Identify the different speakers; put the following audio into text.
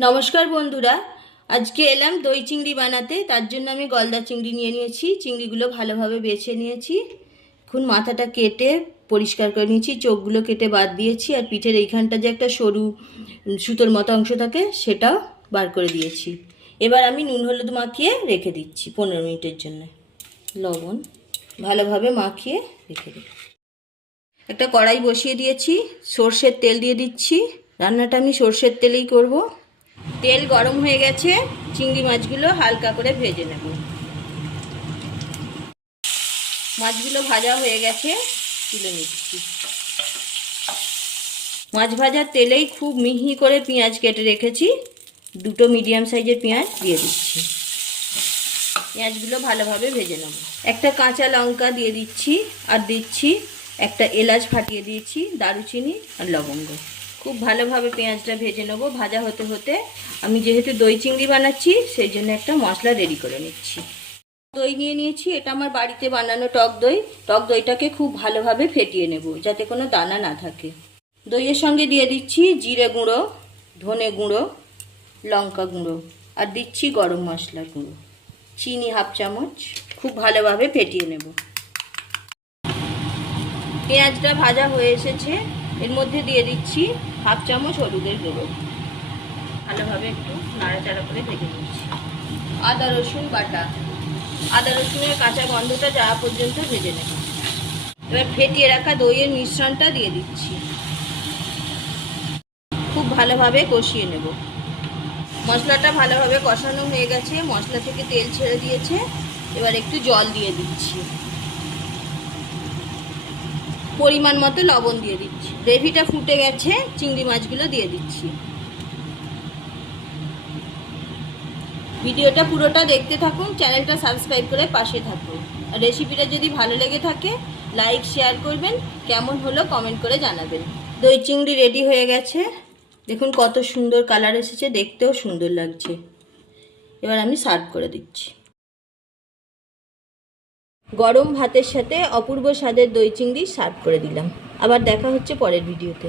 Speaker 1: নমস্কার বন্ধুরা, আজকে এলাম দই চিংড়ি বানাতে, তার জন্য আমি গলদা চিংড়ি নিয়ে নিয়েছি, চিংড়িগুলো ভালোভাবে বেছে নিয়েছি। এখন মাথাটা কেটে পরিষ্কার করে নিয়েছি, চোখগুলো কেটে বাদ দিয়েছি, আর পিঠের এইখানটা যে একটা সরু, সুতোর মতো অংশ থাকে, সেটাও বার করে দিয়েছি। এবার আমি নুন হলুদ মাখিয়ে রেখে দিচ্ছি পনেরো মিনিটের জন্য। লবণ ভালোভাবে মাখিয়ে রেখে দিই একটা কড়াই বসিয়ে দিয়েছি, সর্ষের তেল দিয়ে দিচ্ছি। রান্নাটা আমি সর্ষের তেলেই করব। তেল গরম হয়ে গেছে, চিংড়ি মাছগুলো হালকা করে ভেজে নেব। মাছগুলো ভাজা হয়ে গেছে, তুলে নিচ্ছি। মাছ ভাজার তেলেই খুব মিহি করে পেঁয়াজ কেটে রেখেছি, দুটো মিডিয়াম সাইজের পেঁয়াজ দিয়ে দিচ্ছি। পেঁয়াজগুলো ভালোভাবে ভেজে নেব। একটা কাঁচা লঙ্কা দিয়ে দিচ্ছি, আর দিচ্ছি একটা এলাচ ফাটিয়ে দিয়েছি, দারুচিনি আর লবঙ্গ। খুব ভালোভাবে পেঁয়াজটা ভেজে নেব। ভাজা হতে হতে আমি যেহেতু দই চিংড়ি বানাচ্ছি, সেই জন্য একটা মশলা রেডি করে নিচ্ছি। দই নিয়ে নিয়েছি, এটা আমার বাড়িতে বানানো টক দই। টক দইটাকে খুব ভালোভাবে ফেটিয়ে নেব, যাতে কোনো দানা না থাকে। দইয়ের সঙ্গে দিয়ে দিচ্ছি জিরে গুঁড়ো, ধনে গুঁড়ো, লঙ্কা গুঁড়ো, আর দিচ্ছি গরম মশলা গুঁড়ো। চিনি হাফ চামচ, খুব ভালোভাবে ফেটিয়ে নেব। পেঁয়াজটা ভাজা হয়ে এসেছে। এর মধ্যে দিয়ে দিচ্ছি হাফ চামচ হলুদের গুঁড়ো। ভালোভাবে একটু নাড়াচাড়া করে ভেজে নিচ্ছি। আদা রসুন বাটা। আদা রসুনের কাঁচা গন্ধটা যাওয়া পর্যন্ত ভেজে নেব। এবার ফেটিয়ে রাখা দইয়ের মিশ্রণটা দিয়ে দিচ্ছি। খুব ভালোভাবে কষিয়ে নেব। মশলাটা ভালোভাবে কষানো হয়ে গেছে। মশলা থেকে তেল ছেড়ে দিয়েছে। এবার একটু জল দিয়ে দিচ্ছি। পরিমাণ মতো লবণ দিয়ে দিচ্ছি। গ্রেভিটা ফুটে গেছে, চিংড়ি মাছগুলো দিয়ে দিচ্ছি। ভিডিওটা পুরোটা দেখতে থাকুন, চ্যানেলটা সাবস্ক্রাইব করে পাশে থাকুন। আর রেসিপিটা যদি ভালো লেগে থাকে, লাইক, শেয়ার করবেন। কেমন হলো কমেন্ট করে জানাবেন। দই চিংড়ি রেডি হয়ে গেছে। দেখুন কত সুন্দর কালার এসেছে, দেখতেও সুন্দর লাগছে। এবার আমি সার্ভ করে দিচ্ছি। গরম ভাতের সাথে অপূর্ব স্বাদের দই চিংড়ি সার্ভ করে দিলাম। আবার দেখা হচ্ছে পরের ভিডিওতে।